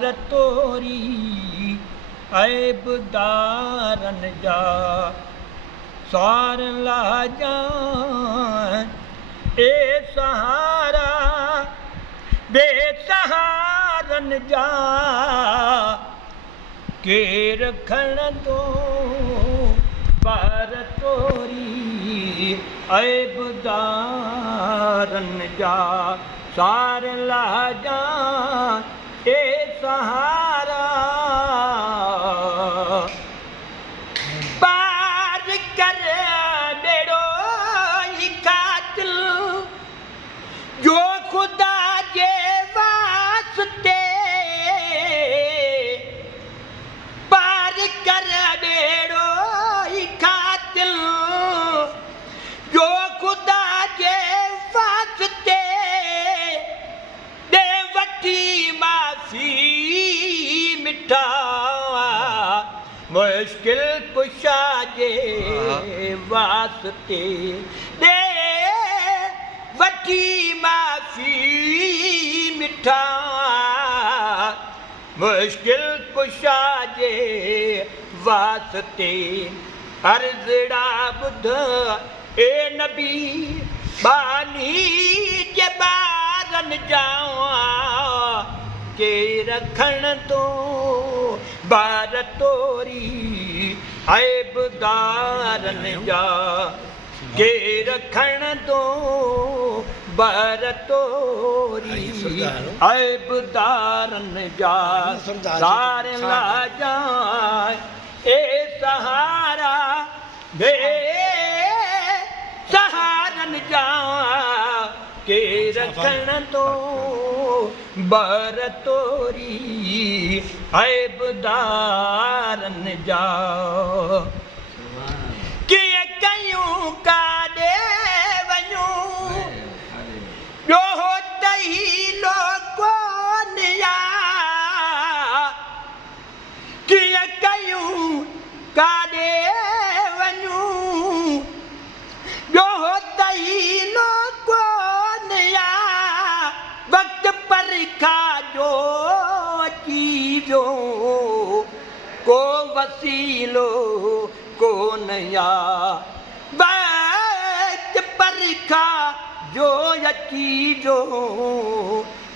तोरी ऐबदारन जा सार लाजा ए सहारा बेसहारन जा के रखण दो पर तोरी ऐबदारन जा सार लाजा ए सहारा पार कर बेड़ो ही कातिल जो खुदा जे वास्ते पार कर बेड़ो ही कातिल जो खुदा जे वास्ते दे वठी मिठा मुश्किल कुशा जे वास्ते दे वठी माफ़ी मिठा मुश्किल कुशा जे वास्ते अर्ज़ड़ा ॿुध ए नबी बानी जे ॿारनि जा के रखण दो बार तोरी ऐबदारन जा के रखण दो बार तोरी ऐबदारन जा सार लाजा ए सहारा बे सहारन जा के रखण दो बर तोरी ऐबदारन जा के कयूं काॾे वञूं जो तही लोकोन या के कयूं काॾे वञूं जो तही लोकोन या वक्त पर खाजो चीजो को वसीलो को नया वक्त पर खाजो चीजो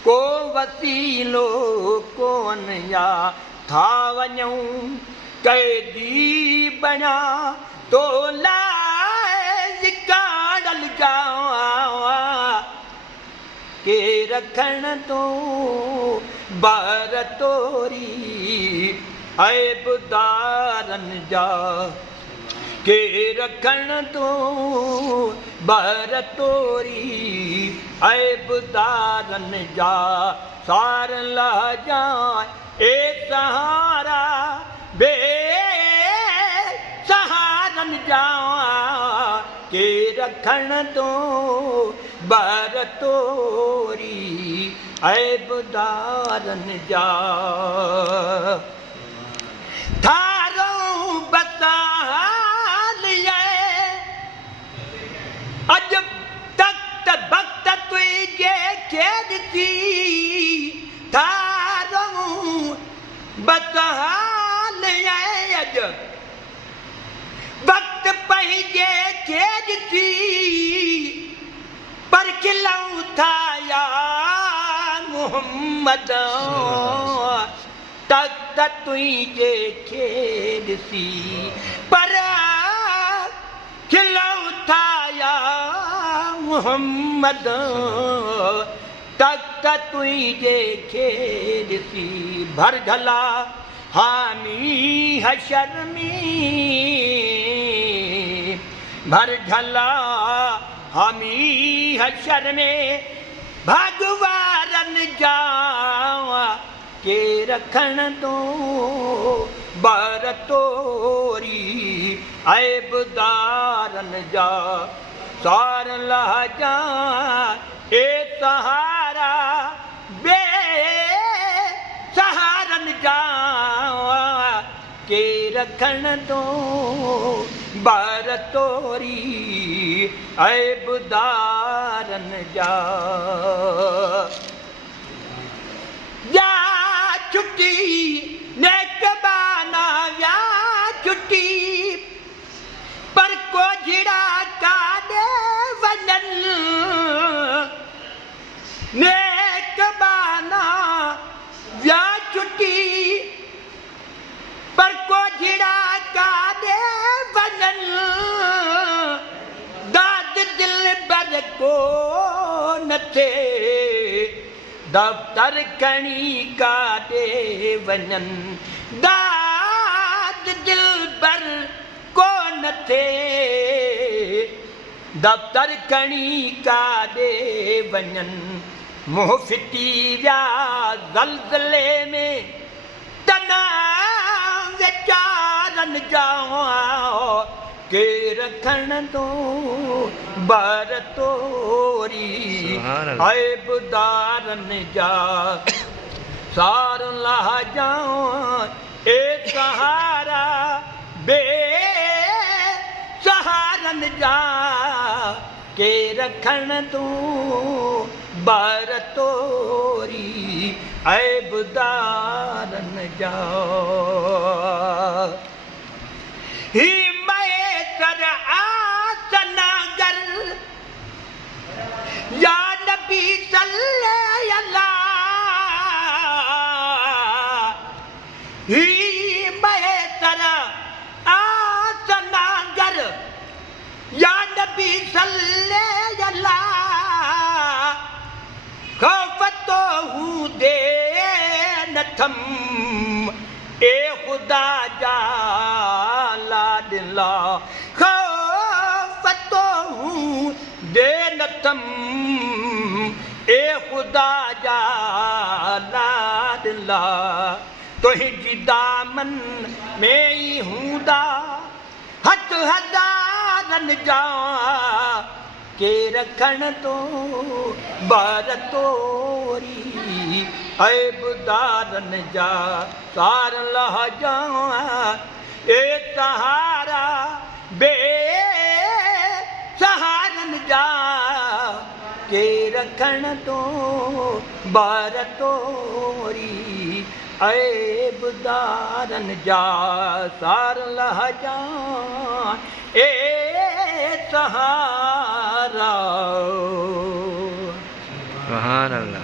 को वसीलो को नया था वञूं कैदी बणा तो लाइ काढ़ल जा के रखण दो बार तोरी ऐबदारन जा के रखण दो बार तोरी ऐबदारन जा सार लाजा ए सहारा बे सहारन जा के रखण दो बार तोरी ऐबदारन जा थारो बसाल अज तक भक्त तुझे खेदती थारो बसाल अज वक्त पहिजे खेदती पर खिलऊं था या मोहम्मद तख्त तुझे खेदसी पर खिलऊं था या मोहम्मद तख्त तुझे खेदसी भर झला हामी हशर में भर झला हामी हशर में भगवारन जा के रखण दो बर तोरी ऐबदारन जा सार लाजा ए सहारा बे सहारन जा के रखण दो बर तोरी ऐबदारन जा छुट्टी नेक बाना व्या छुट्टी पर को झिड़ा का दे वनन नेक बाना व्या छुट्टी पर को झिड़ा का दे वनन दाद दिल बर को न थे दफ्तर खणी का दे वनन दाद दिल बर को न थे दफ्तर खणी का दे वनन मुंह फिटी व्या ज़लज़ले में तना विचारन जाओ के रखण तो बर तोरी आए बुदारन जा सार ला जाओ ए सहारा बे सहारन जा के रखण तो बर तोरी आए बुदारन जा ही कर आसनागर या नबी सल्लल्लाह ही महेतर आसनागर या नबी सल्लल्लाह खौफतो हूँ दे नथम ए खुदा जा लाडला खौफतो हूँ दे नथम ए खुदा जा लाडला तुझी दामन में ही हूंदा हथ हज़ारन जा के रखण तो बर तोरी ऐ बुदारन जा सार लह जा ए सहारा बे सहारन जा के रखण तो बर तोरी ऐ बुदारन जा सार लह जा ए सहारा। सुभान अल्लाह।